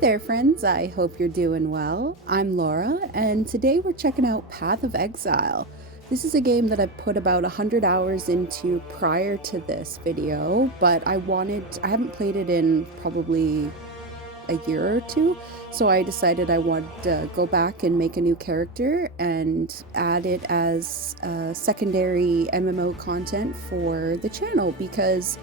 there, friends. I hope you're doing well. I'm Laura, and today we're checking out Path of Exile. This is a game that I put about 100 hours into prior to this video, but I haven't played it in probably a year or two, so I decided I wanted to go back and make a new character and add it as secondary MMO content for the channel, because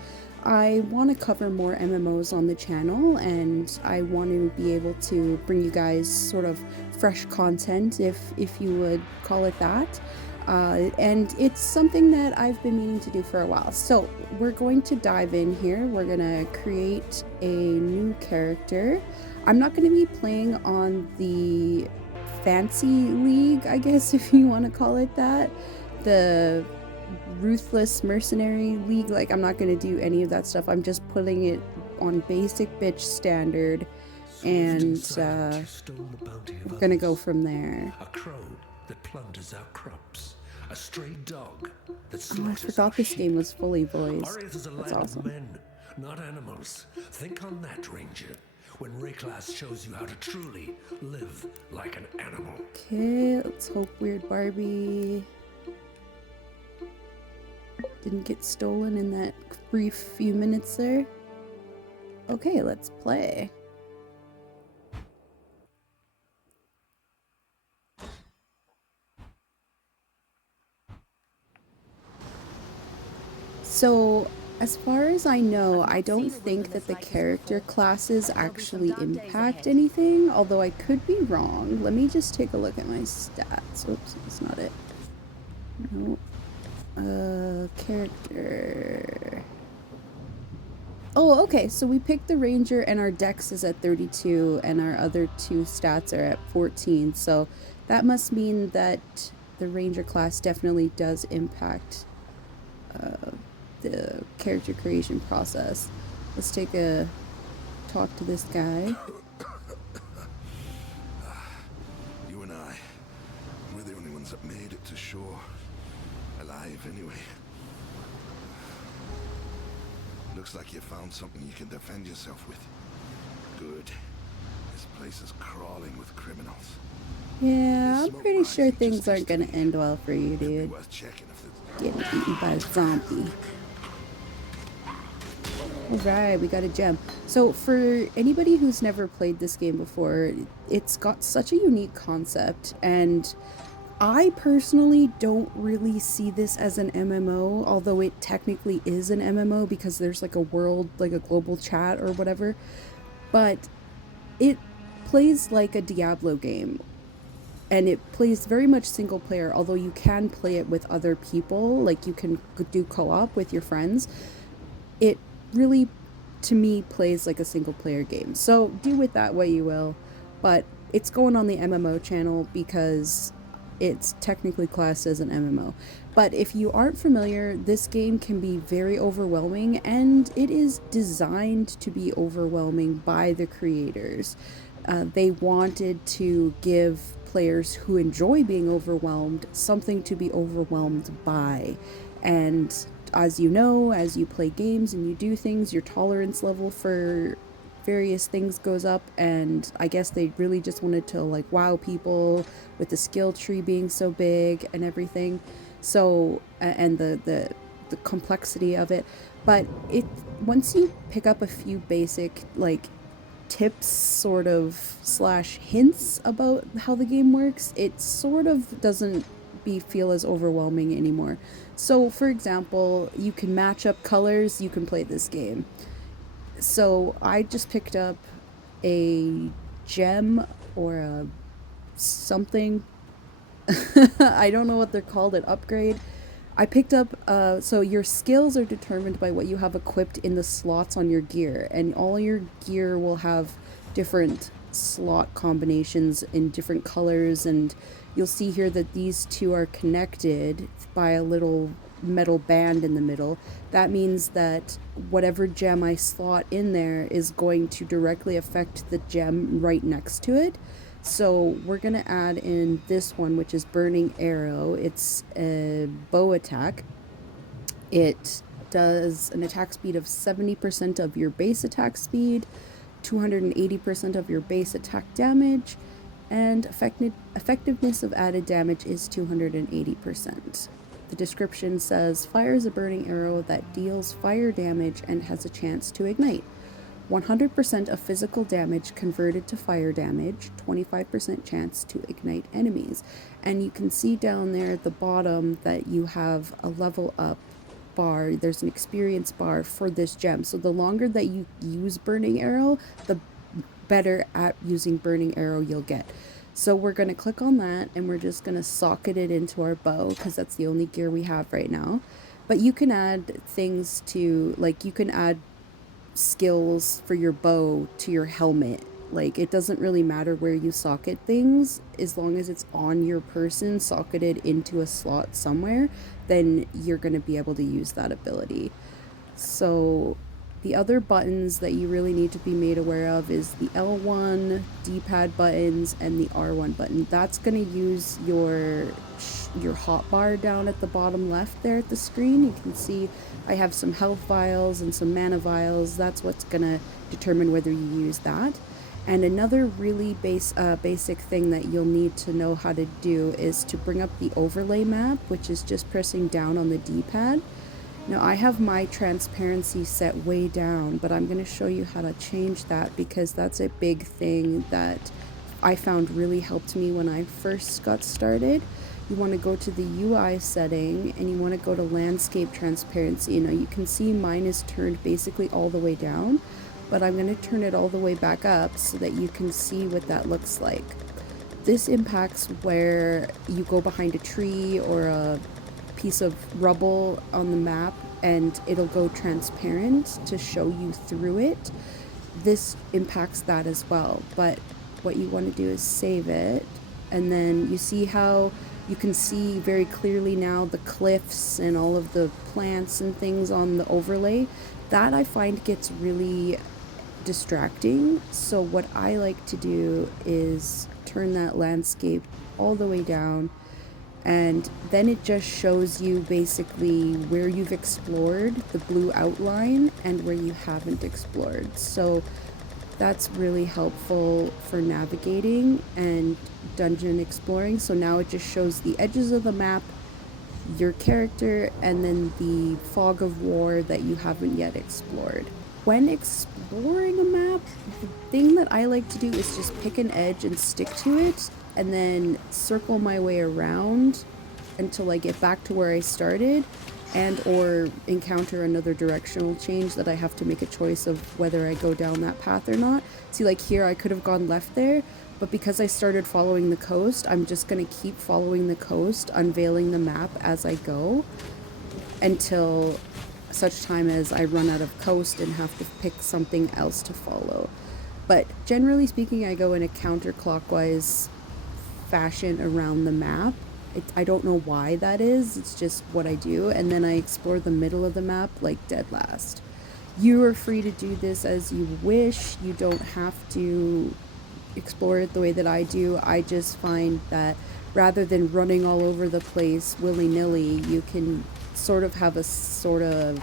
I want to cover more MMOs on the channel, and I want to be able to bring you guys sort of fresh content, if you would call it that. And it's something that I've been meaning to do for a while. So we're going to dive in here. We're gonna create a new character. I'm not going to be playing on the fancy league, I guess, if you want to call it that. The ruthless mercenary league. Like, I'm not going to do any of that stuff. I'm just putting it on basic bitch standard, and we're gonna go from there. A crow that plunders our crops, a stray dog that I forgot this game was fully voiced. That's awesome. Men, not animals. Think on that, Ranger, when Rayclass shows you how to truly live like an animal. Okay, let's hope Weird Barbie didn't get stolen in that brief few minutes there. Okay, let's play. So, as far as I know, I don't think that the character classes actually impact anything, although I could be wrong. Let me just take a look at my stats. Oops, that's not it. No. Character. Oh, okay, so we picked the Ranger and our Dex is at 32 and our other two stats are at 14, so that must mean that the Ranger class definitely does impact the character creation process. Let's take a talk to this guy. You and I, we're the only ones that made it to shore. Alive, anyway. Looks like you found something you can defend yourself with. Good. This place is crawling with criminals. Yeah, I'm pretty sure things aren't gonna end well for you, dude. Getting eaten by a zombie. Alright, we got a gem. So for anybody who's never played this game before, it's got such a unique concept, and I personally don't really see this as an MMO, although it technically is an MMO because there's like a world, like a global chat or whatever, but it plays like a Diablo game, and it plays very much single player, although you can play it with other people, like you can do co-op with your friends. It really, to me, plays like a single player game, so do with that what you will, but it's going on the MMO channel because it's technically classed as an MMO. But if you aren't familiar, this game can be very overwhelming, and it is designed to be overwhelming by the creators. They wanted to give players who enjoy being overwhelmed something to be overwhelmed by. And as you know, as you play games and you do things, your tolerance level for various things goes up, and I guess they really just wanted to like wow people with the skill tree being so big and everything, so and the complexity of it. But it, once you pick up a few basic like tips sort of slash hints about how the game works, it sort of doesn't feel as overwhelming anymore. So for example, you can match up colors, you can play this game. So I just picked up a gem or a something. I don't know what they're called, an upgrade. I picked up, so your skills are determined by what you have equipped in the slots on your gear, and all your gear will have different slot combinations in different colors, and you'll see here that these two are connected by a little metal band in the middle. That means that whatever gem I slot in there is going to directly affect the gem right next to it. So we're gonna add in this one, which is Burning Arrow. It's a bow attack. It does an attack speed of 70% of your base attack speed, 280% of your base attack damage, and effectiveness of added damage is 280%. The description says, fires a burning arrow that deals fire damage and has a chance to ignite. 100% of physical damage converted to fire damage, 25% chance to ignite enemies. And you can see down there at the bottom that you have a level up bar. There's an experience bar for this gem. So the longer that you use Burning Arrow, the better at using Burning Arrow you'll get. So we're going to click on that and we're just going to socket it into our bow because that's the only gear we have right now. But you can add things to, like, you can add skills for your bow to your helmet. Like, it doesn't really matter where you socket things, as long as it's on your person, socketed into a slot somewhere, then you're going to be able to use that ability. So the other buttons that you really need to be made aware of is the L1 D-pad buttons and the R1 button. That's going to use your hotbar down at the bottom left there at the screen. You can see I have some health vials and some mana vials. That's what's going to determine whether you use that. And another really basic thing that you'll need to know how to do is to bring up the overlay map, which is just pressing down on the D-pad. Now I have my transparency set way down, but I'm going to show you how to change that because that's a big thing that I found really helped me when I first got started. You want to go to the UI setting and you want to go to landscape transparency. Now you can see mine is turned basically all the way down, but I'm going to turn it all the way back up so that you can see what that looks like. This impacts where you go behind a tree or a piece of rubble on the map and it'll go transparent to show you through it. This impacts that as well, but what you want to do is save it, and then you see how you can see very clearly now the cliffs and all of the plants and things on the overlay. That I find gets really distracting, so what I like to do is turn that landscape all the way down, and then it just shows you basically where you've explored, the blue outline, and where you haven't explored. So that's really helpful for navigating and dungeon exploring. So now it just shows the edges of the map, your character, and then the fog of war that you haven't yet explored. When exploring a map, the thing that I like to do is just pick an edge and stick to it, and then circle my way around until I get back to where I started, and or encounter another directional change that I have to make a choice of whether I go down that path or not. See, like here I could have gone left there, but because I started following the coast, I'm just going to keep following the coast, unveiling the map as I go until such time as I run out of coast and have to pick something else to follow. But generally speaking, I go in a counterclockwise fashion around the map. I don't know why that is, it's just what I do, and then I explore the middle of the map like dead last. You are free to do this as you wish. You don't have to explore it the way that I do. I just find that rather than running all over the place willy-nilly, you can sort of have a sort of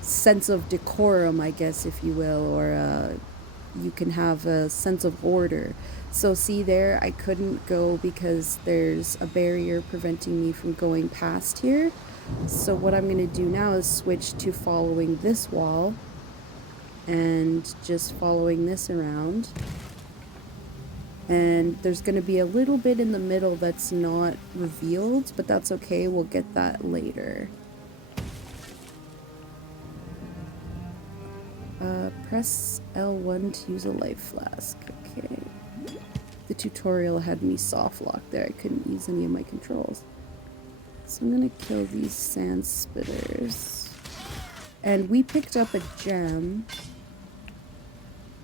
sense of decorum, I guess, if you will, or you can have a sense of order. So see there, I couldn't go because there's a barrier preventing me from going past here. So what I'm going to do now is switch to following this wall and just following this around. And there's going to be a little bit in the middle that's not revealed, but that's okay, we'll get that later. Press L1 to use a life flask. Okay. The tutorial had me soft locked there. I couldn't use any of my controls. So I'm gonna kill these sand spitters. And we picked up a gem.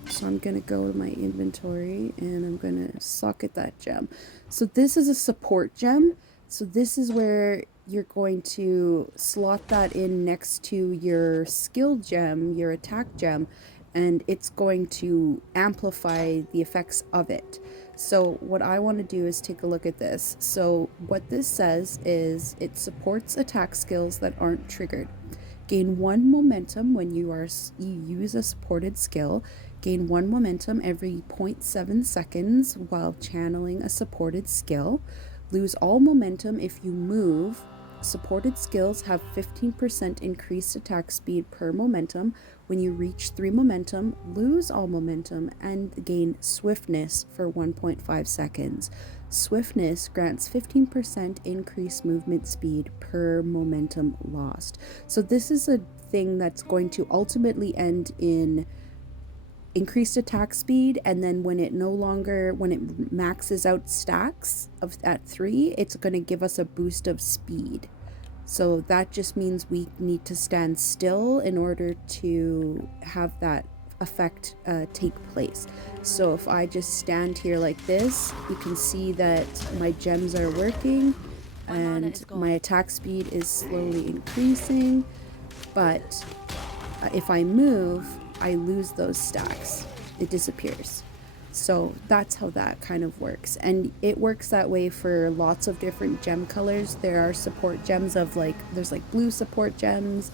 So I'm gonna go to my inventory and I'm gonna socket that gem. So this is a support gem. So this is where you're going to slot that in next to your skill gem, your attack gem, and it's going to amplify the effects of it. So what I want to do is take a look at this. So what this says is it supports attack skills that aren't triggered. Gain 1 momentum when you use a supported skill. Gain 1 momentum every 0.7 seconds while channeling a supported skill. Lose all momentum if you move. Supported skills have 15% increased attack speed per momentum. When you reach 3 momentum, lose all momentum and gain swiftness for 1.5 seconds. Swiftness grants 15% increased movement speed per momentum lost. So this is a thing that's going to ultimately end in increased attack speed, and then when it maxes out stacks of at 3, it's going to give us a boost of speed. So that just means we need to stand still in order to have that effect take place. So if I just stand here like this, you can see that my gems are working and my attack speed is slowly increasing, but if I move, I lose those stacks. It disappears. So that's how that kind of works. And it works that way for lots of different gem colors. There are support gems of there's blue support gems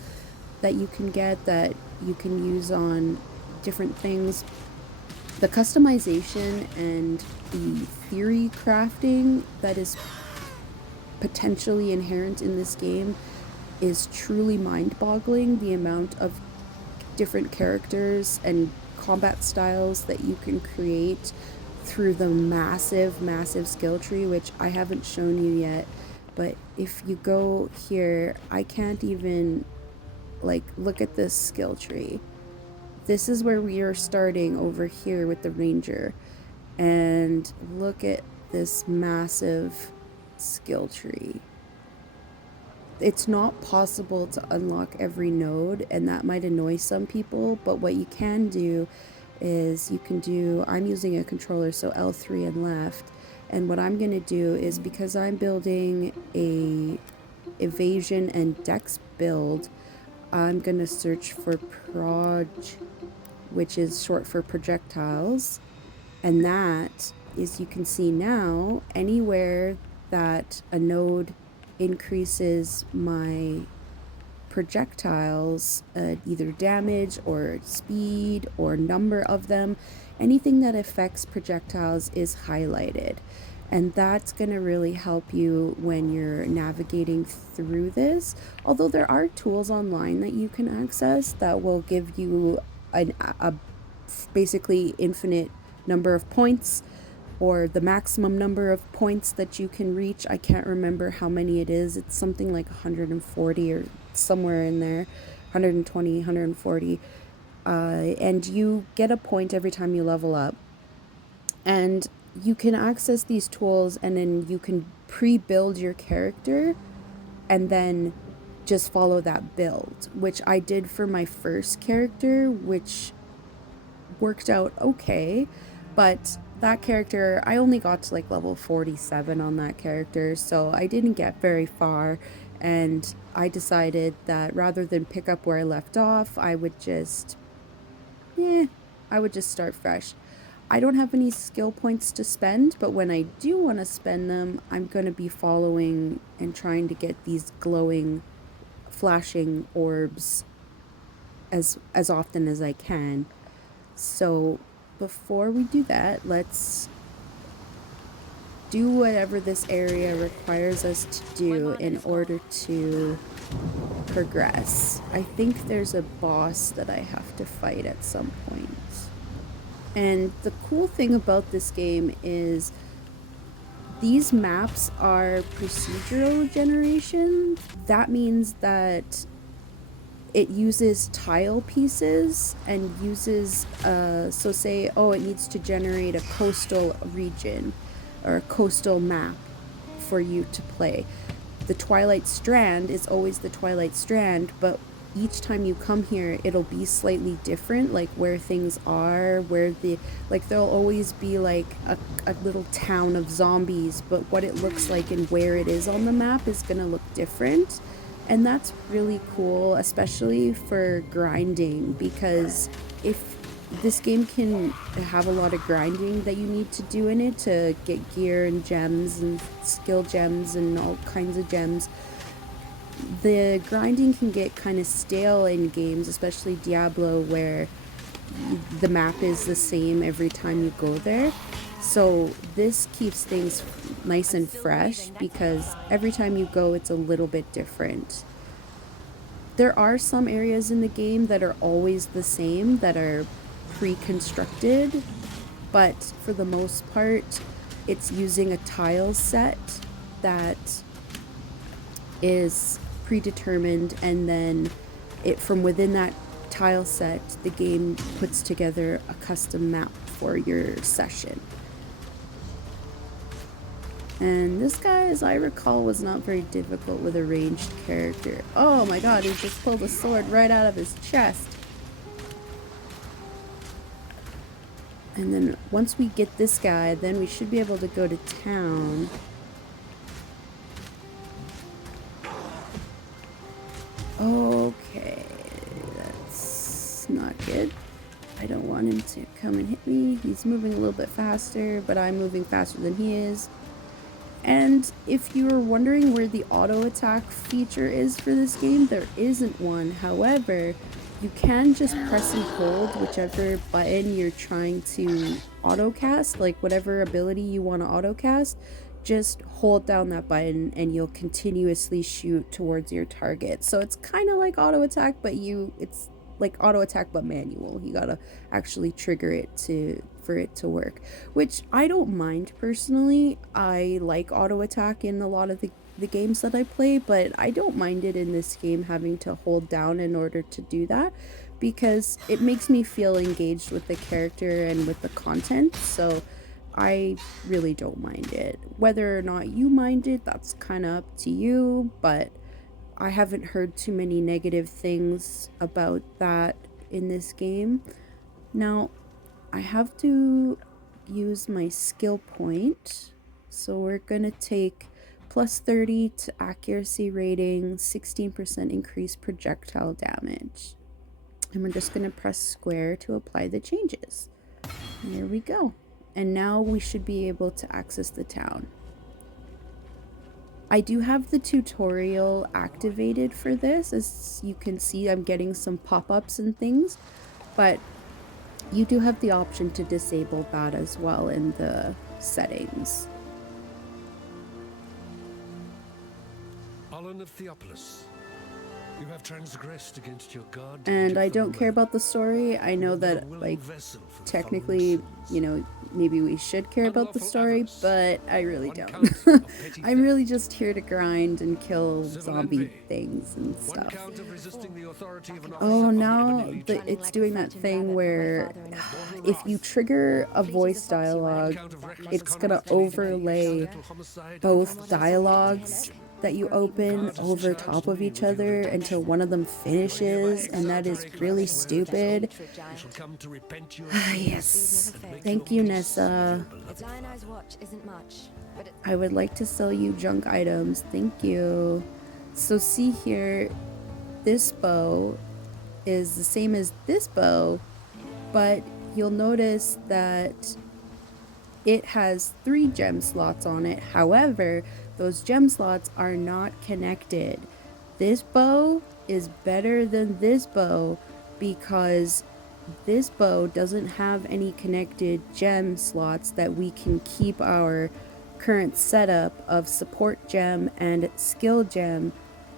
that you can get that you can use on different things. The customization and the theory crafting that is potentially inherent in this game is truly mind-boggling. The amount of different characters and combat styles that you can create through the massive skill tree, which I haven't shown you yet. But if you go here, I can't even look at this skill tree. This is where we are starting over here with the ranger, and look at this massive skill tree. It's not possible to unlock every node, and that might annoy some people, but what you can do is I'm using a controller, so L3 and left, and what I'm going to do is, because I'm building a evasion and dex build, I'm going to search for proj, which is short for projectiles, and that is, you can see now, anywhere that a node increases my projectiles, either damage or speed or number of them, anything that affects projectiles is highlighted. And that's going to really help you when you're navigating through this. Although there are tools online that you can access that will give you a basically infinite number of points, or the maximum number of points that you can reach. I can't remember how many it is. It's something like 140 or somewhere in there, 120, 140. And you get a point every time you level up. And you can access these tools, and then you can pre-build your character and then just follow that build, which I did for my first character, which worked out okay. But that character, I only got to level 47 on that character, so I didn't get very far, and I decided that rather than pick up where I left off, I would just start fresh. I don't have any skill points to spend, but when I do want to spend them, I'm going to be following and trying to get these glowing, flashing orbs as often as I can. So before we do that, let's do whatever this area requires us to do in order to progress. I think there's a boss that I have to fight at some point. And the cool thing about this game is these maps are procedural generation. That means that it uses tile pieces and uses, so say, it needs to generate a coastal region or a coastal map for you to play. The Twilight Strand is always the Twilight Strand, but each time you come here, it'll be slightly different, where things are, there'll always be a little town of zombies, but what it looks like and where it is on the map is gonna look different. And that's really cool, especially for grinding, because if this game can have a lot of grinding that you need to do in it to get gear and gems and skill gems and all kinds of gems, the grinding can get kind of stale in games, especially Diablo, where the map is the same every time you go there. So this keeps things nice and fresh because every time you go, it's a little bit different. There are some areas in the game that are always the same, that are pre-constructed, but for the most part, it's using a tile set that is predetermined, and then from within that tile set, the game puts together a custom map for your session. And this guy, as I recall, was not very difficult with a ranged character. Oh my god, he just pulled a sword right out of his chest. And then once we get this guy, then we should be able to go to town. Okay, that's not good. I don't want him to come and hit me. He's moving a little bit faster, but I'm moving faster than he is. And if you were wondering where the auto attack feature is for this game, there isn't one. However, you can just press and hold whichever button you're trying to auto cast, like whatever ability you want to auto cast. Just hold down that button and you'll continuously shoot towards your target. So it's kind of like auto attack, but it's like auto attack but manual. You gotta actually trigger it for it to work, which I don't mind personally. I like auto attack in a lot of the games that I play, but I don't mind it in this game having to hold down in order to do that, because it makes me feel engaged with the character and with the content. So I really don't mind it. Whether or not you mind it, that's kind of up to you, but I haven't heard too many negative things about that in this game. Now, I have to use my skill point, so we're gonna take plus 30 to accuracy rating, 16% increased projectile damage. And we're just gonna press square to apply the changes. And there we go. And now we should be able to access the town. I do have the tutorial activated for this. As you can see, I'm getting some pop-ups and things, but you do have the option to disable that as well in the settings. Alan of Theopolis, you have transgressed against your God. And I don't care about the story. I know that, like, technically, you know, maybe we should care about the story, but I really don't. I'm really just here to grind and kill zombie things and stuff. Oh, now it's doing that thing where if you trigger a voice dialogue, it's gonna overlay both dialogues that you open over top of each other until one of them finishes, and that is really stupid. Yes, thank you, Nessa. I would like to sell you junk items, thank you. So see here, this bow is the same as this bow, but you'll notice that it has 3 gem slots on it. However, those gem slots are not connected. This bow is better than this bow because this bow doesn't have any connected gem slots that we can keep our current setup of support gem and skill gem.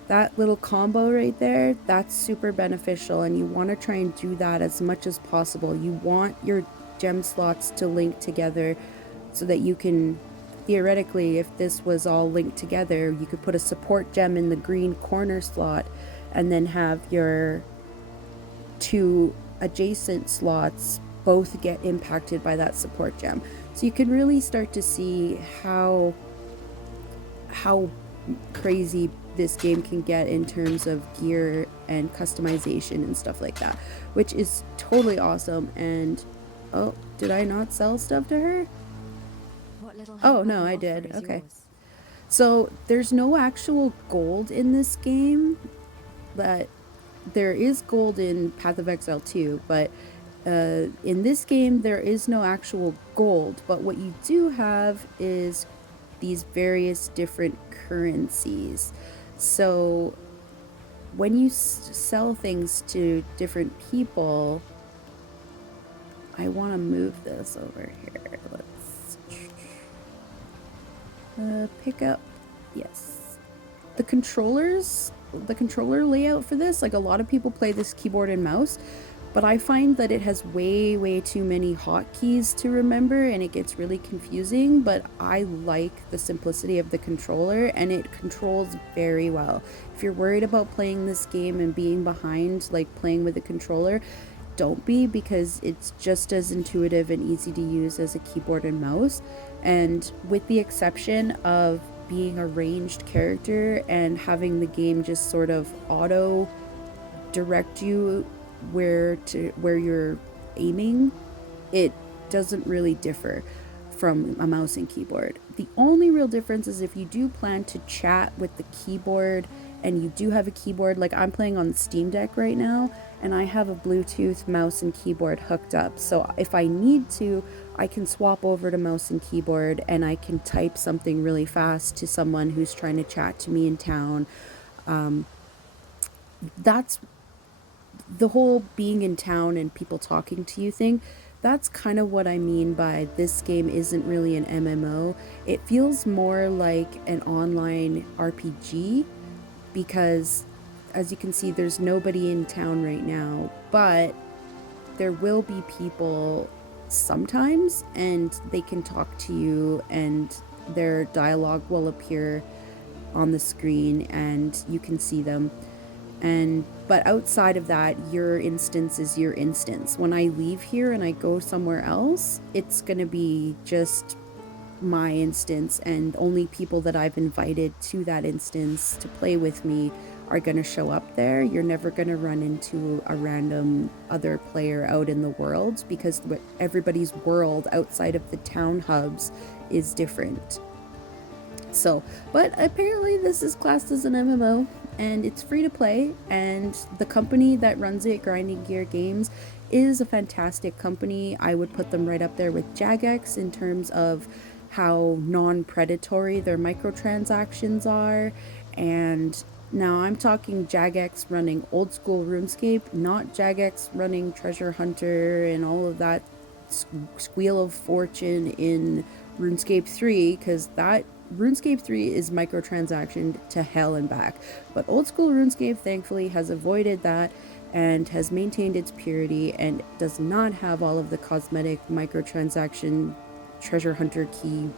That little combo right there, that's super beneficial, and you want to try and do that as much as possible. You want your gem slots to link together so that you can, theoretically, if this was all linked together, you could put a support gem in the green corner slot and then have your 2 adjacent slots both get impacted by that support gem. So you can really start to see how crazy this game can get in terms of gear and customization and stuff like that, which is totally awesome. And oh, did I not sell stuff to her? Oh no, I did. Okay. So there's no actual gold in this game, but there is gold in Path of Exile 2, but in this game there is no actual gold. But what you do have is these various different currencies. So when you sell things to different people, I want to move this over here. Let's pick up. Yes. The controller layout for this, like a lot of people play this keyboard and mouse, but I find that it has way too many hotkeys to remember and it gets really confusing, but I like the simplicity of the controller and it controls very well. If you're worried about playing this game and being behind, like playing with a controller, don't be, because it's just as intuitive and easy to use as a keyboard and mouse. And with the exception of being a ranged character and having the game just sort of auto direct you where you're aiming, it doesn't really differ from a mouse and keyboard. The only real difference is if you do plan to chat with the keyboard and you do have a keyboard, like I'm playing on the Steam Deck right now and I have a Bluetooth mouse and keyboard hooked up. So if I need to, I can swap over to mouse and keyboard and I can type something really fast to someone who's trying to chat to me in town. That's the whole being in town and people talking to you thing. That's kind of what I mean by this game isn't really an MMO. It feels more like an online RPG because, as you can see, there's nobody in town right now, but there will be people sometimes and they can talk to you and their dialogue will appear on the screen and you can see them. But outside of that, your instance is your instance. When I leave here and I go somewhere else, it's going to be just my instance, and only people that I've invited to that instance to play with me are going to show up there. You're never going to run into a random other player out in the world because everybody's world outside of the town hubs is different. So, but apparently this is classed as an MMO and it's free to play, and the company that runs it, Grinding Gear Games, is a fantastic company. I would put them right up there with Jagex in terms of how non-predatory their microtransactions are. And now I'm talking Jagex running old school RuneScape, not Jagex running Treasure Hunter and all of that squeal of fortune in RuneScape 3, because that RuneScape 3 is microtransaction to hell and back. But old school RuneScape thankfully has avoided that and has maintained its purity and does not have all of the cosmetic microtransaction treasure hunter key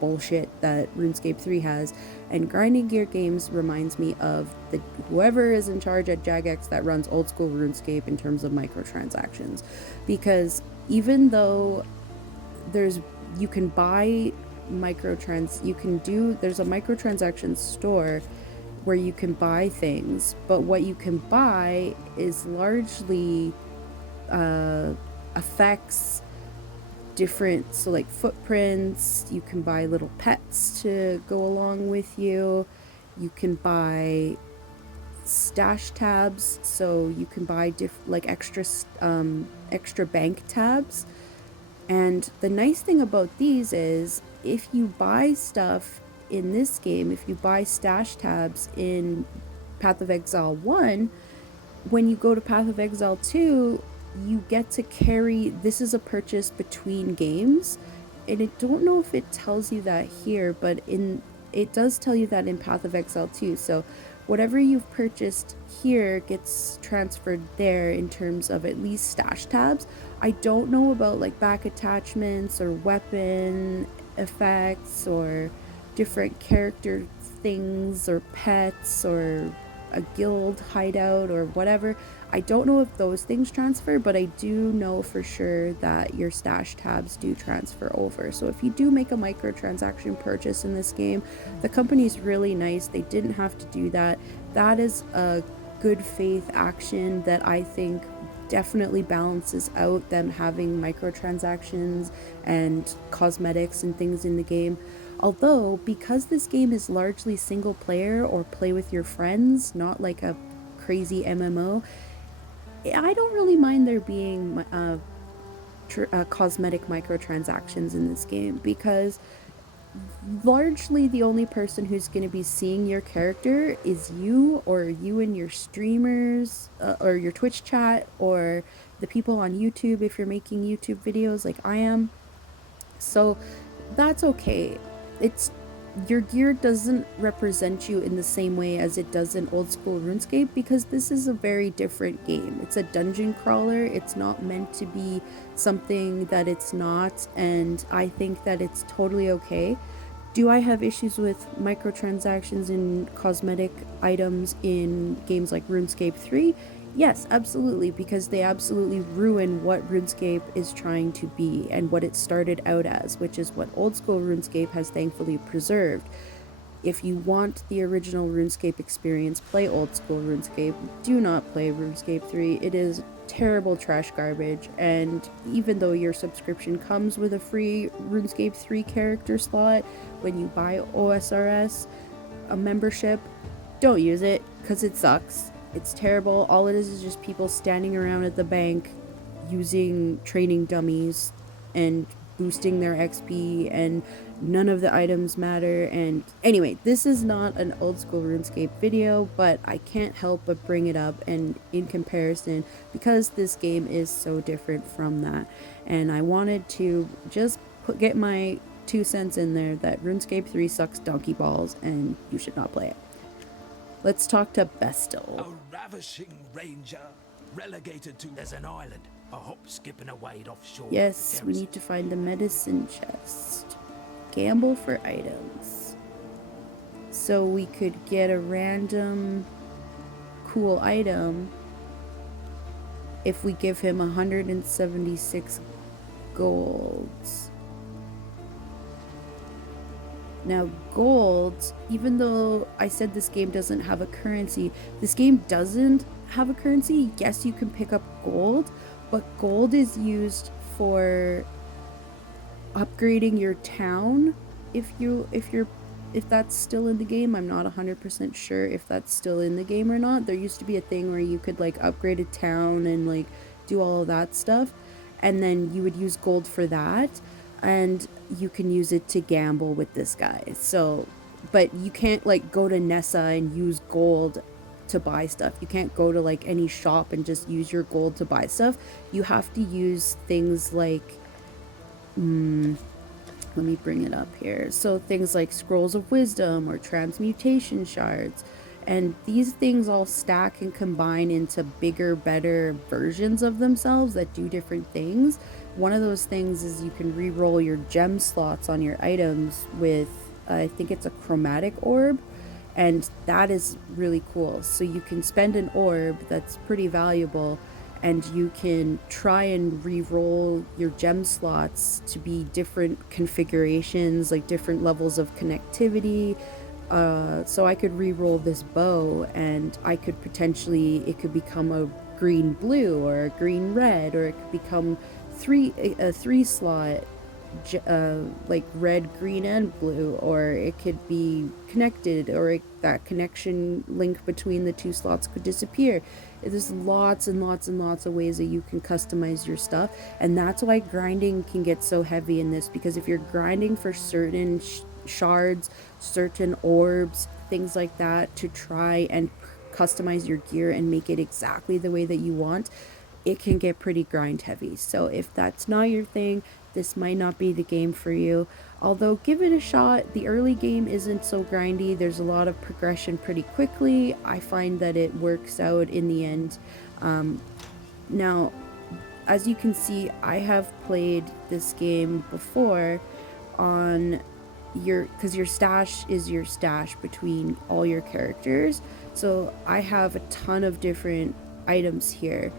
bullshit that RuneScape 3 has. And Grinding Gear Games reminds me of whoever is in charge at Jagex that runs old school RuneScape in terms of microtransactions. Because even though you can buy there's a microtransaction store where you can buy things, but what you can buy is largely effects, different, so like footprints. You can buy little pets to go along with you. You can buy stash tabs, so you can buy extra bank tabs. And the nice thing about these is if you buy stuff in this game, if you buy stash tabs in Path of Exile 1, when you go to Path of Exile 2, you get to carry, this is a purchase between games. And I don't know if it tells you that here, but it does tell you that in Path of Exile 2. So whatever you've purchased here gets transferred there in terms of at least stash tabs. I don't know about like back attachments or weapon effects or different character things or pets or a guild hideout or whatever. I don't know if those things transfer, but I do know for sure that your stash tabs do transfer over. So if you do make a microtransaction purchase in this game, the company's really nice. They didn't have to do that. That is a good faith action that I think definitely balances out them having microtransactions and cosmetics and things in the game. Although, because this game is largely single player or play with your friends, not like a crazy MMO, I don't really mind there being cosmetic microtransactions in this game, because largely the only person who's going to be seeing your character is you, or you and your streamers, or your Twitch chat, or the people on YouTube if you're making YouTube videos like I am. So that's okay. It's your gear doesn't represent you in the same way as it does in old school RuneScape, because this is a very different game. It's a dungeon crawler. It's not meant to be something that it's not, and I think that it's totally okay. Do I have issues with microtransactions and cosmetic items in games like RuneScape 3? Yes, absolutely, because they absolutely ruin what RuneScape is trying to be and what it started out as, which is what old school RuneScape has thankfully preserved. If you want the original RuneScape experience, play old school RuneScape. Do not play RuneScape 3. It is terrible trash garbage, and even though your subscription comes with a free RuneScape 3 character slot when you buy OSRS, a membership, don't use it because it sucks. It's terrible. All it is just people standing around at the bank using training dummies and boosting their XP, and none of the items matter. And anyway, this is not an old school RuneScape video, but I can't help but bring it up and in comparison, because this game is so different from that. And I wanted to just get my 2 cents in there that RuneScape 3 sucks donkey balls and you should not play it. Let's talk to Bestel. A ravishing ranger, relegated to... There's an island, a hop, skip and a wade offshore. Yes, we need to find the medicine chest. Gamble for items. So we could get a random cool item if we give him 176 golds. Now, gold, even though I said this game doesn't have a currency, this game doesn't have a currency. Yes, you can pick up gold, but gold is used for upgrading your town. If that's still in the game, I'm not 100% sure if that's still in the game or not. There used to be a thing where you could like upgrade a town and like do all of that stuff, and then you would use gold for that, and you can use it to gamble with this guy. So, but you can't like go to Nessa and use gold to buy stuff. You can't go to like any shop and just use your gold to buy stuff. You have to use things like let me bring it up here. So things like scrolls of wisdom or transmutation shards, and these things all stack and combine into bigger, better versions of themselves that do different things. One of those things is you can re-roll your gem slots on your items with I think it's a chromatic orb, and that is really cool. So you can spend an orb that's pretty valuable, and you can try and re-roll your gem slots to be different configurations, like different levels of connectivity. So I could re-roll this bow, and I could potentially, it could become a green blue or a green red, or it could become a 3 slot like red, green, and blue, or it could be connected, or that connection link between the 2 slots could disappear. There's lots and lots and lots of ways that you can customize your stuff, and that's why grinding can get so heavy in this, because if you're grinding for certain shards, certain orbs, things like that, to try and customize your gear and make it exactly the way that you want, it can get pretty grind heavy. So if that's not your thing, this might not be the game for you. Although give it a shot. The early game isn't so grindy. There's a lot of progression pretty quickly. I find that it works out in the end. Now, as you can see, I have played this game before on because your stash is your stash between all your characters. So I have a ton of different items here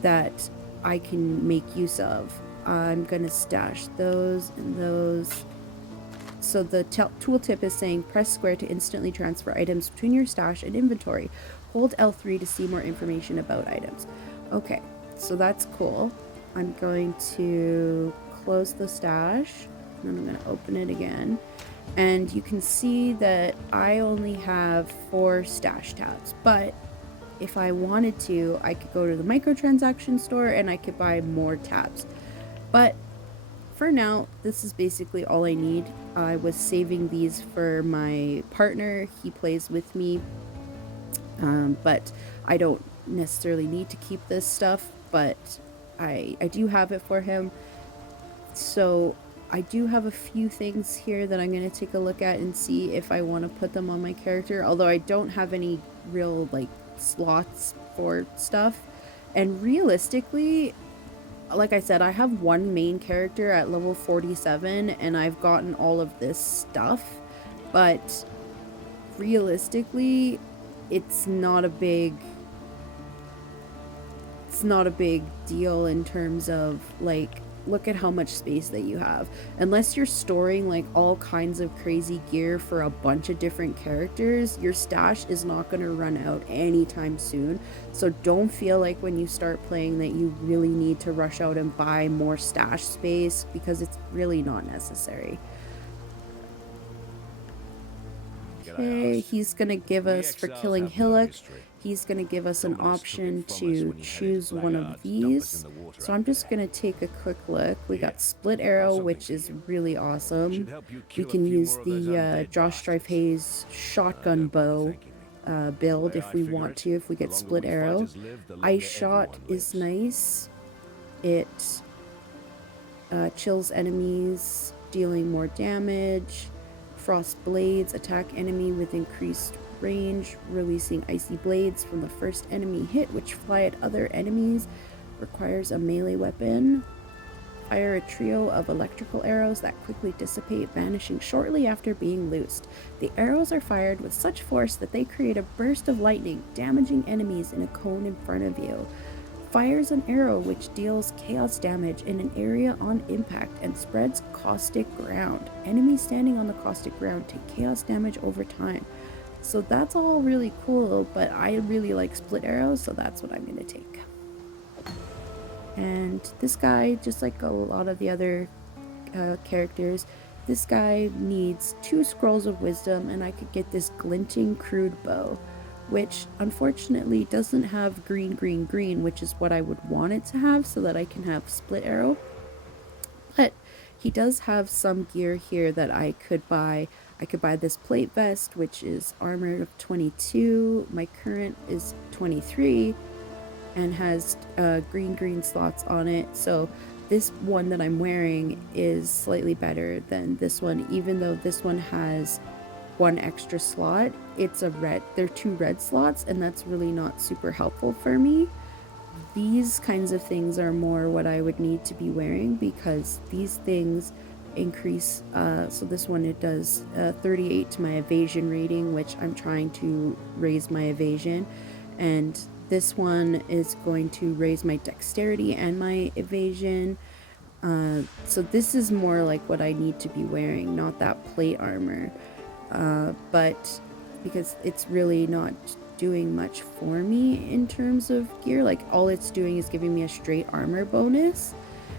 that I can make use of. I'm gonna stash those and those. So the tooltip is saying press square to instantly transfer items between your stash and inventory. Hold L3 to see more information about items. Okay, so that's cool. I'm going to close the stash, and I'm gonna open it again. And you can see that I only have 4 stash tabs, but if I wanted to, I could go to the microtransaction store and I could buy more tabs. But for now, this is basically all I need. I was saving these for my partner. He plays with me, but I don't necessarily need to keep this stuff. But I do have it for him. So I do have a few things here that I'm going to take a look at and see if I want to put them on my character, although I don't have any real like slots for stuff. And realistically, like I said, I have one main character at level 47 and I've gotten all of this stuff, but realistically it's not a big deal in terms of like, look at how much space that you have. Unless you're storing like all kinds of crazy gear for a bunch of different characters, your stash is not going to run out anytime soon. So don't feel like when you start playing that you really need to rush out and buy more stash space, because it's really not necessary. Okay, he's gonna give us, for killing Hillock, he's gonna give us an option to choose one of these. So I'm just gonna take a quick look. We got split arrow, which is really awesome. We can use the Josh Strife Hayes shotgun bow build if we want to, if we get split arrow. Ice shot is nice. It chills enemies, dealing more damage. Frost blades attack enemy with increased range, releasing icy blades from the first enemy hit, which fly at other enemies. Requires a melee weapon. Fire a trio of electrical arrows that quickly dissipate, vanishing shortly after being loosed. The arrows are fired with such force that they create a burst of lightning, damaging enemies in a cone in front of you. Fires an arrow which deals chaos damage in an area on impact and spreads caustic ground. Enemies standing on the caustic ground take chaos damage over time. So that's all really cool, but I really like split arrows, so that's what I'm going to take. And this guy, just like a lot of the other characters, this guy needs 2 scrolls of wisdom, and I could get this glinting crude bow, which unfortunately doesn't have green, green, green, which is what I would want it to have so that I can have split arrow. But he does have some gear here that I could buy. I could buy this plate vest, which is armor of 22. My current is 23 and has green slots on it. So this one that I'm wearing is slightly better than this one, even though this one has 1 extra slot. It's a red, they're 2 red slots, and that's really not super helpful for me. These kinds of things are more what I would need to be wearing, because these things increase, so this one, it does 38 to my evasion rating, which I'm trying to raise my evasion, and this one is going to raise my dexterity and my evasion. So this is more like what I need to be wearing, not that plate armor. But because it's really not doing much for me in terms of gear, like all it's doing is giving me a straight armor bonus.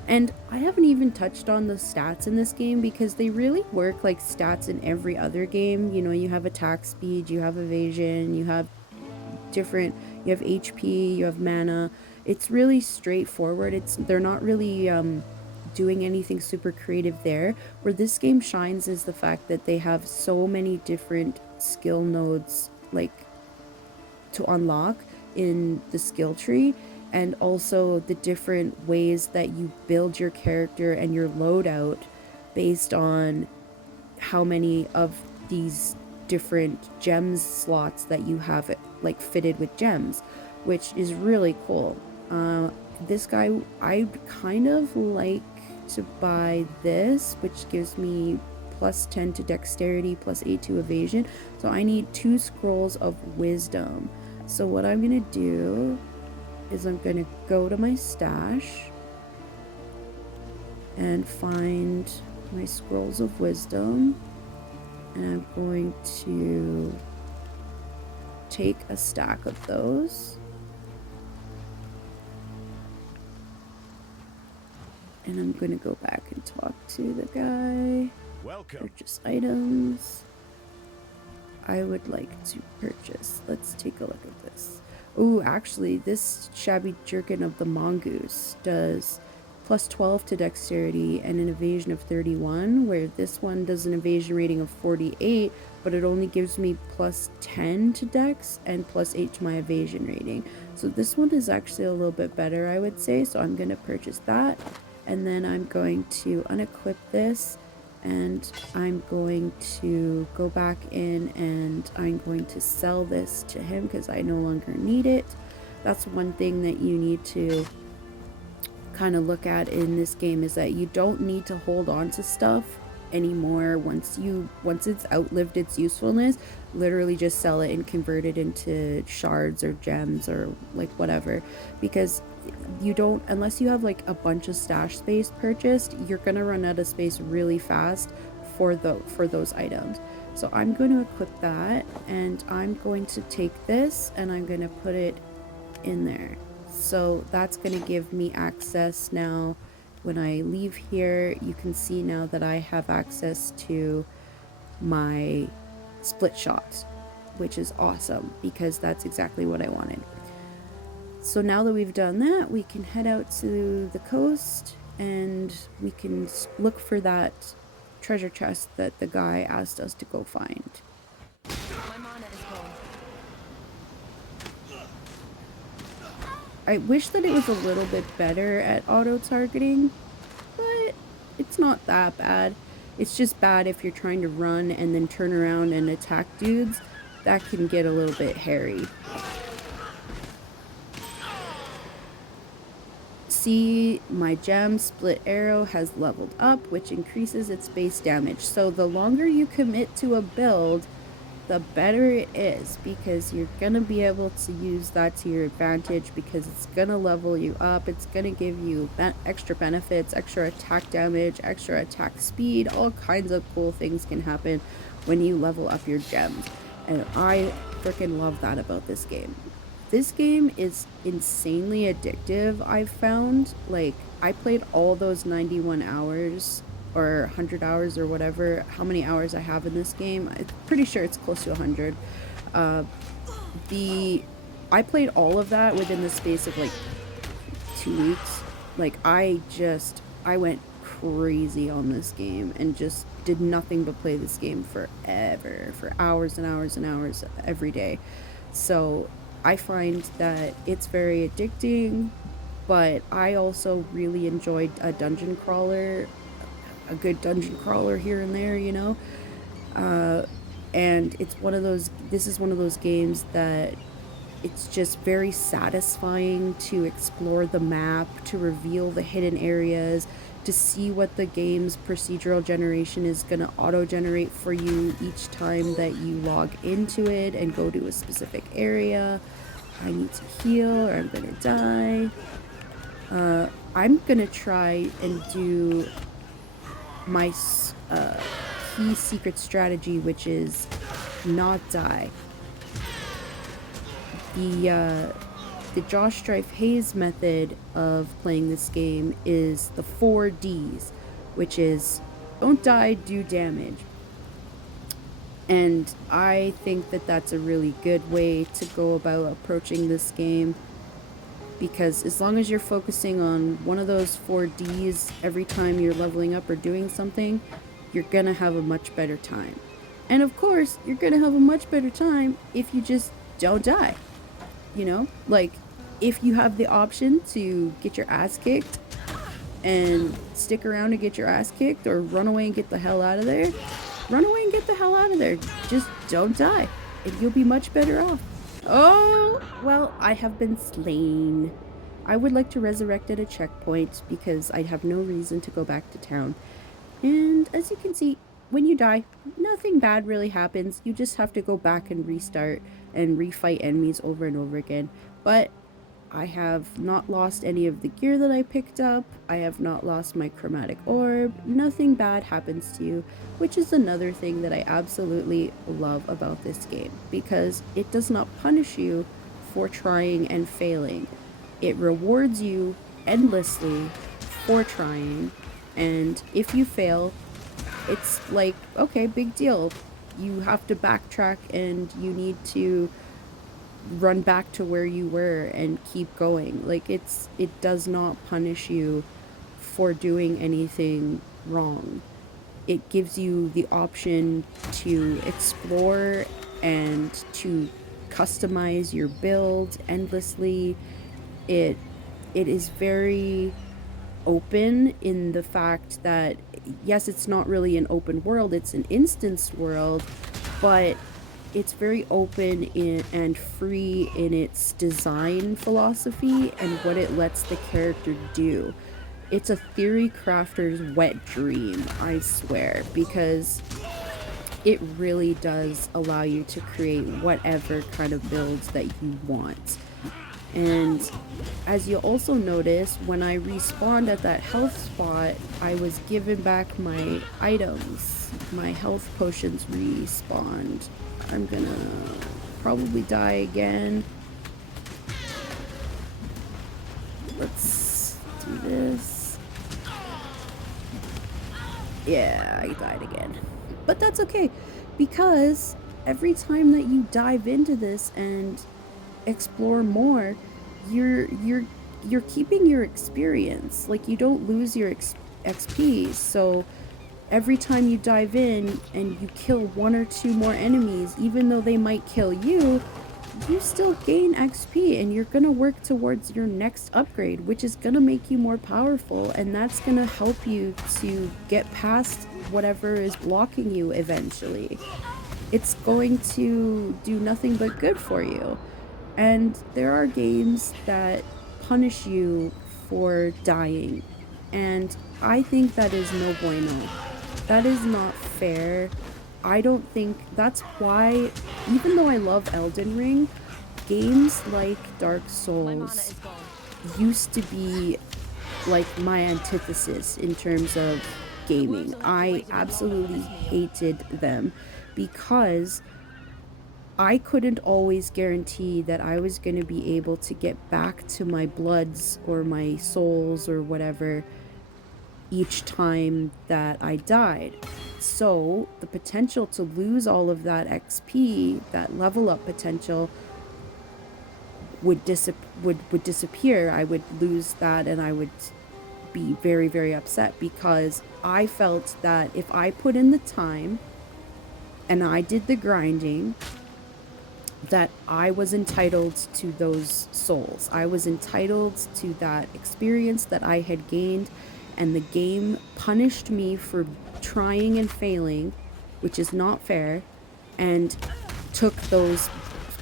And I haven't even touched on the stats in this game, because they really work like stats in every other game. You know, you have attack speed, you have evasion, you have different, you have HP, you have mana. It's really straightforward. They're not really doing anything super creative there. Where this game shines is the fact that they have so many different skill nodes like to unlock in the skill tree, and also the different ways that you build your character and your loadout based on how many of these different gems slots that you have like fitted with gems, which is really cool. This guy, I kind of like to buy this, which gives me plus 10 to dexterity, plus 8 to evasion. So I need 2 scrolls of wisdom. So what I'm gonna do is I'm gonna go to my stash and find my scrolls of wisdom, and I'm going to take a stack of those. And I'm going to go back and talk to the guy. Welcome. Purchase items. I would like to purchase. Let's take a look at this. Oh, actually, this shabby jerkin of the mongoose does plus 12 to dexterity and an evasion of 31, where this one does an evasion rating of 48, but it only gives me plus 10 to dex and plus 8 to my evasion rating. So this one is actually a little bit better, I would say. So I'm going to purchase that. And then I'm going to unequip this. And I'm going to go back in and I'm going to sell this to him because I no longer need it. That's one thing that you need to kind of look at in this game, is that you don't need to hold on to stuff anymore. Once it's outlived its usefulness, literally just sell it and convert it into shards or gems or like whatever, because you don't, unless you have like a bunch of stash space purchased, you're gonna run out of space really fast for those items. So I'm going to equip that, and I'm going to take this and I'm going to put it in there. So that's going to give me access now. When I leave here, you can see now that I have access to my split shots, which is awesome because that's exactly what I wanted. So now that we've done that, we can head out to the coast and we can look for that treasure chest that the guy asked us to go find. I wish that it was a little bit better at auto-targeting, but it's not that bad. It's just bad if you're trying to run and then turn around and attack dudes. That can get a little bit hairy. See, my gem split arrow has leveled up, which increases its base damage. So the longer you commit to a build, the better it is, because you're gonna be able to use that to your advantage, because it's gonna level you up, it's gonna give you extra benefits, extra attack damage, extra attack speed. All kinds of cool things can happen when you level up your gems, and I freaking love that about this game. This game is insanely addictive, I've found. Like, I played all those 91 hours or 100 hours or whatever, how many hours I have in this game. I'm pretty sure it's close to 100. I played all of that within the space of like 2 weeks. Like, I went crazy on this game and just did nothing but play this game forever, for hours and hours and hours every day. So I find that it's very addicting, but I also really enjoyed a dungeon crawler, a good dungeon crawler here and there, you know? And it's this is one of those games that it's just very satisfying to explore the map, to reveal the hidden areas, to see what the game's procedural generation is going to auto-generate for you each time that you log into it and go to a specific area. I need to heal or I'm going to die. I'm going to try and do my key secret strategy, which is not die. The Josh Strife Hayes method of playing this game is the 4 Ds, which is don't die, do damage. And I think that that's a really good way to go about approaching this game, because as long as you're focusing on one of those 4 Ds every time you're leveling up or doing something, you're gonna have a much better time. And of course, you're gonna have a much better time if you just don't die. You know, like, if you have the option to get your ass kicked and stick around and get your ass kicked, or run away and get the hell out of there, run away and get the hell out of there. Just don't die, and you'll be much better off. Oh, well, I have been slain. I would like to resurrect at a checkpoint because I have no reason to go back to town. And as you can see, when you die, nothing bad really happens. You just have to go back and restart and refight enemies over and over again. But I have not lost any of the gear that I picked up. I have not lost my chromatic orb. Nothing bad happens to you, which is another thing that I absolutely love about this game, because it does not punish you for trying and failing. It rewards you endlessly for trying, and if you fail, it's like, okay, big deal. You have to backtrack and you need to run back to where you were and keep going. Like, it does not punish you for doing anything wrong. It gives you the option to explore and to customize your build endlessly. It is very open in the fact that, yes, it's not really an open world, it's an instanced world, but it's very open and free in its design philosophy and what it lets the character do. It's a theory crafter's wet dream, I swear, because it really does allow you to create whatever kind of builds that you want. And as you'll also notice, when I respawned at that health spot, I was given back my items. My health potions respawned. I'm gonna probably die again. Let's do this. Yeah, I died again. But that's okay, because every time that you dive into this and explore more, you're keeping your experience. Like, you don't lose your XP. So every time you dive in and you kill 1 or 2 more enemies, even though they might kill you, you still gain XP, and you're gonna work towards your next upgrade, which is gonna make you more powerful, and that's gonna help you to get past whatever is blocking you eventually. It's going to do nothing but good for you. And there are games that punish you for dying, and I think that is no bueno. That is not fair. I don't think that's why, even though I love Elden Ring, games like Dark Souls used to be like my antithesis in terms of gaming. I absolutely hated them because I couldn't always guarantee that I was going to be able to get back to my bloods or my souls or whatever each time that I died. So the potential to lose all of that XP, that level up potential, would disappear. I would lose that, and I would be very, very upset, because I felt that if I put in the time and I did the grinding, that I was entitled to those souls. I was entitled to that experience that I had gained, and the game punished me for trying and failing, which is not fair, and took those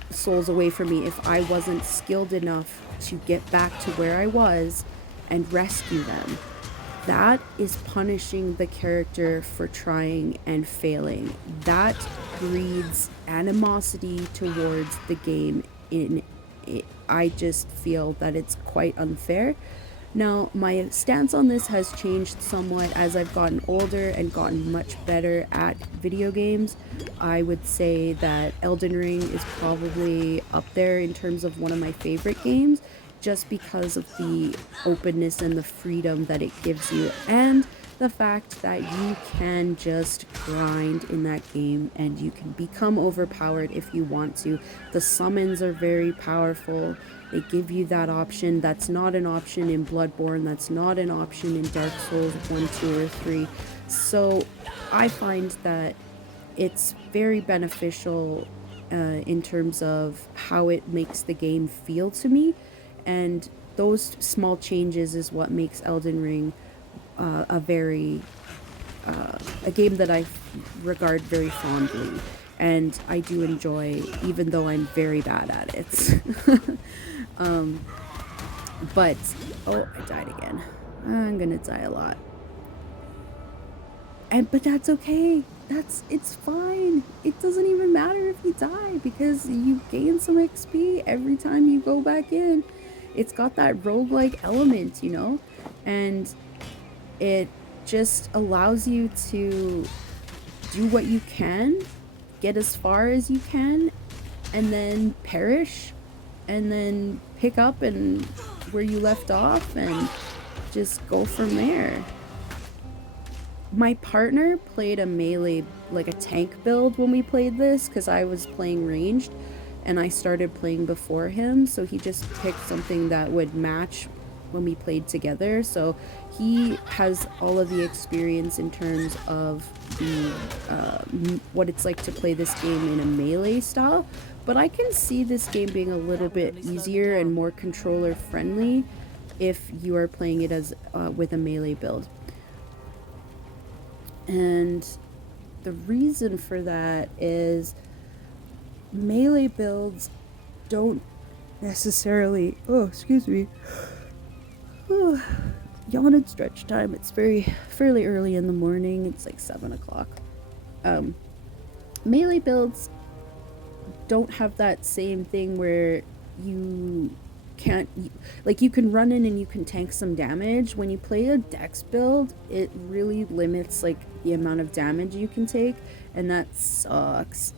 souls away from me if I wasn't skilled enough to get back to where I was and rescue them. That is punishing the character for trying and failing. That breeds animosity towards the game. I just feel that it's quite unfair. Now, my stance on this has changed somewhat as I've gotten older and gotten much better at video games. I would say that Elden Ring is probably up there in terms of one of my favorite games, just because of the openness and the freedom that it gives you, and the fact that you can just grind in that game and you can become overpowered if you want to. The summons are very powerful. They give you that option. That's not an option in Bloodborne. That's not an option in Dark Souls 1, 2, or 3. So I find that it's very beneficial in terms of how it makes the game feel to me. And those small changes is what makes Elden Ring a game that I regard very fondly, and I do enjoy, even though I'm very bad at it. But oh, I died again. I'm gonna die a lot, but that's okay. It's fine. It doesn't even matter if you die, because you gain some XP every time you go back in. It's got that roguelike element, you know, and it just allows you to do what you can, get as far as you can, and then perish, and then pick up and where you left off and just go from there. My partner played a melee, like a tank build when we played this, because I was playing ranged and I started playing before him, so he just picked something that would match when we played together, so he has all of the experience in terms of the what it's like to play this game in a melee style. But I can see this game being a little bit easier and more controller friendly if you are playing it as with a melee build. And the reason for that is melee builds don't necessarily, oh, excuse me, yawn and stretch time. It's fairly early in the morning. It's like 7 o'clock. Melee builds don't have that same thing where you can't, like, you can run in and you can tank some damage. When you play a dex build, it really limits like the amount of damage you can take, and that sucks.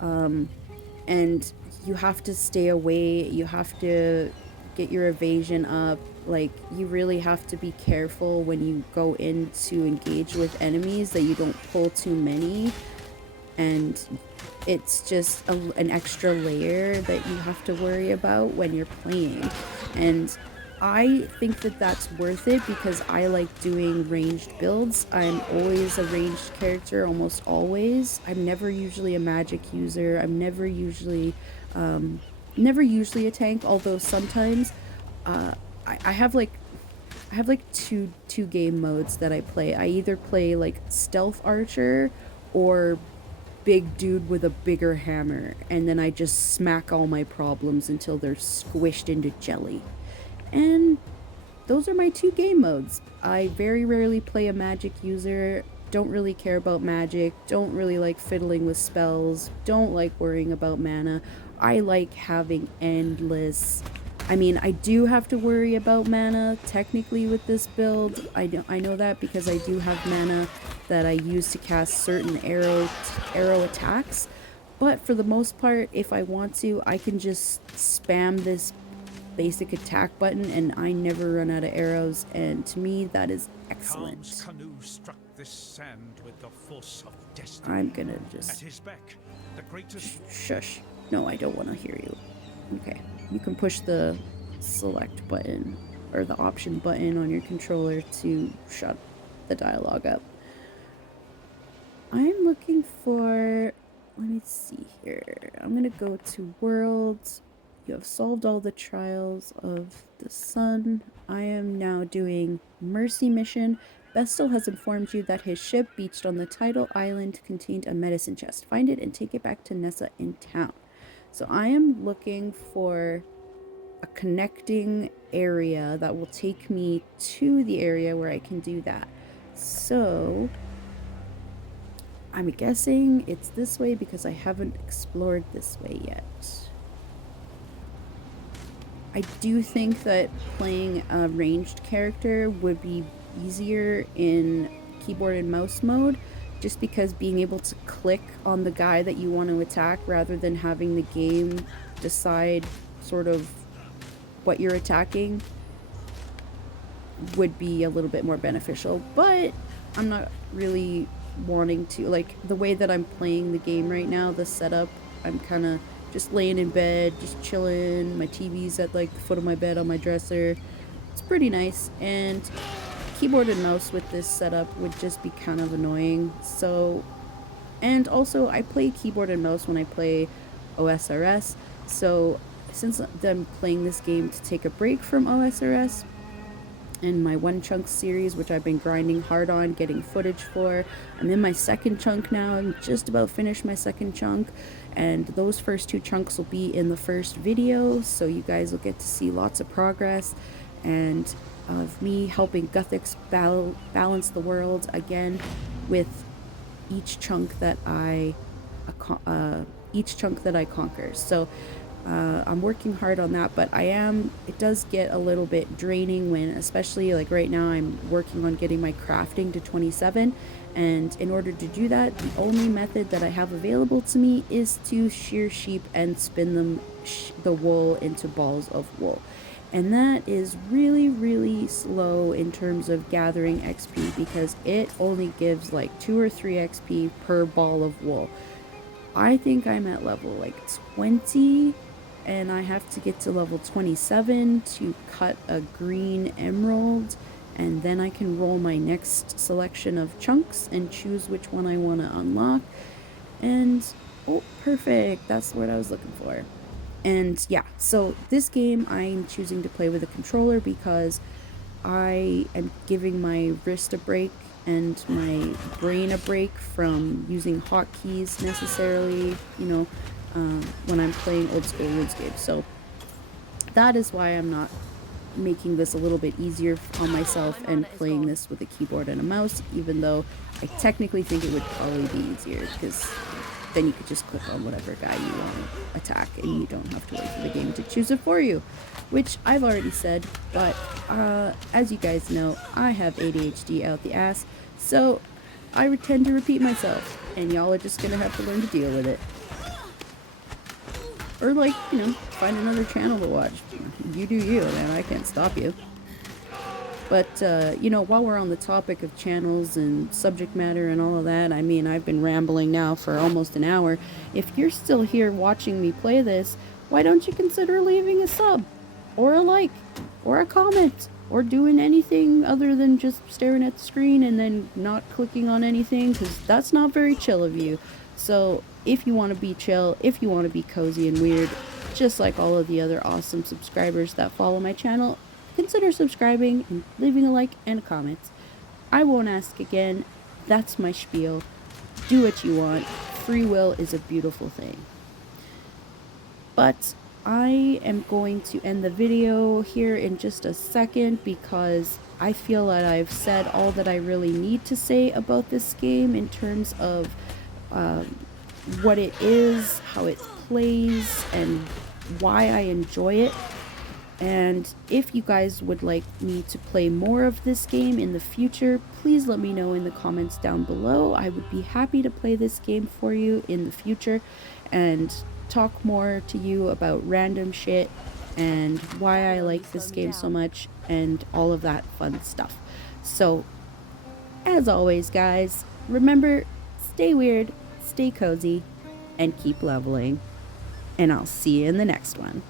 And you have to stay away, you have to get your evasion up, like you really have to be careful when you go in to engage with enemies that you don't pull too many, and it's just an extra layer that you have to worry about when you're playing. And I think that that's worth it because I like doing ranged builds. I'm always a ranged character, almost always. I'm never usually a magic user. I'm never usually a tank, although sometimes I have like two game modes that I play. I either play like stealth archer or big dude with a bigger hammer, and then I just smack all my problems until they're squished into jelly. And those are my two game modes. I very rarely play a magic user, don't really care about magic, don't really like fiddling with spells, don't like worrying about mana. I like having endless... I mean, I do have to worry about mana technically with this build. I know that because I do have mana that I use to cast certain arrow attacks. But for the most part, if I want to, I can just spam this basic attack button and I never run out of arrows, and to me that is excellent. Canoe struck this sand with the force of destiny. I'm gonna just... At his back, the greatest... Shush. No, I don't want to hear you. Okay. You can push the select button or the option button on your controller to shut the dialogue up. I'm looking for... Let me see here. I'm gonna go to worlds. You have solved all the trials of the sun. I am now doing Mercy Mission. Bestel has informed you that his ship beached on the tidal island contained a medicine chest. Find it and take it back to Nessa in town. So I am looking for a connecting area that will take me to the area where I can do that. So I'm guessing it's this way because I haven't explored this way yet. I do think that playing a ranged character would be easier in keyboard and mouse mode, just because being able to click on the guy that you want to attack rather than having the game decide sort of what you're attacking would be a little bit more beneficial. But I'm not really wanting to, like, the way that I'm playing the game right now, the setup, I'm kind of just laying in bed, just chilling. My TV's at like the foot of my bed on my dresser. It's pretty nice, and keyboard and mouse with this setup would just be kind of annoying. So, and also I play keyboard and mouse when I play OSRS, so since I'm playing this game to take a break from OSRS in my one chunk series, which I've been grinding hard on getting footage for, I'm in my second chunk now. I'm just about finished my second chunk, and those first two chunks will be in the first video, so you guys will get to see lots of progress and of me helping Guthix balance the world again with each chunk that I conquer. So I'm working hard on that, but it does get a little bit draining when, especially like right now, I'm working on getting my crafting to 27, and in order to do that, the only method that I have available to me is to shear sheep and spin them the wool into balls of wool. And that is really, really slow in terms of gathering XP because it only gives like 2 or 3 XP per ball of wool. I think I'm at level like 20 and I have to get to level 27 to cut a green emerald, and then I can roll my next selection of chunks and choose which one I want to unlock. And oh, perfect, that's what I was looking for. And yeah, so this game I'm choosing to play with a controller because I am giving my wrist a break and my brain a break from using hotkeys necessarily, when I'm playing old school RuneScape. So that is why I'm not making this a little bit easier on myself and playing this with a keyboard and a mouse, even though I technically think it would probably be easier because then you could just click on whatever guy you want to attack and you don't have to wait for the game to choose it for you, which I've already said. But as you guys know, I have ADHD out the ass, so I tend to repeat myself, and y'all are just gonna have to learn to deal with it. Or find another channel to watch. You do you, man, I can't stop you. But, while we're on the topic of channels and subject matter and all of that, I mean, I've been rambling now for almost an hour. If you're still here watching me play this, why don't you consider leaving a sub? Or a like? Or a comment? Or doing anything other than just staring at the screen and then not clicking on anything? Because that's not very chill of you. So, if you want to be chill, if you want to be cozy and weird, just like all of the other awesome subscribers that follow my channel, consider subscribing and leaving a like and a comment. I won't ask again. That's my spiel. Do what you want. Free will is a beautiful thing. But I am going to end the video here in just a second because I feel that I've said all that I really need to say about this game in terms of what it is, how it plays, and why I enjoy it. And if you guys would like me to play more of this game in the future, please let me know in the comments down below. I would be happy to play this game for you in the future and talk more to you about random shit and why I like this game so much and all of that fun stuff. So, as always, guys, remember, stay weird, stay cozy, and keep leveling. And I'll see you in the next one.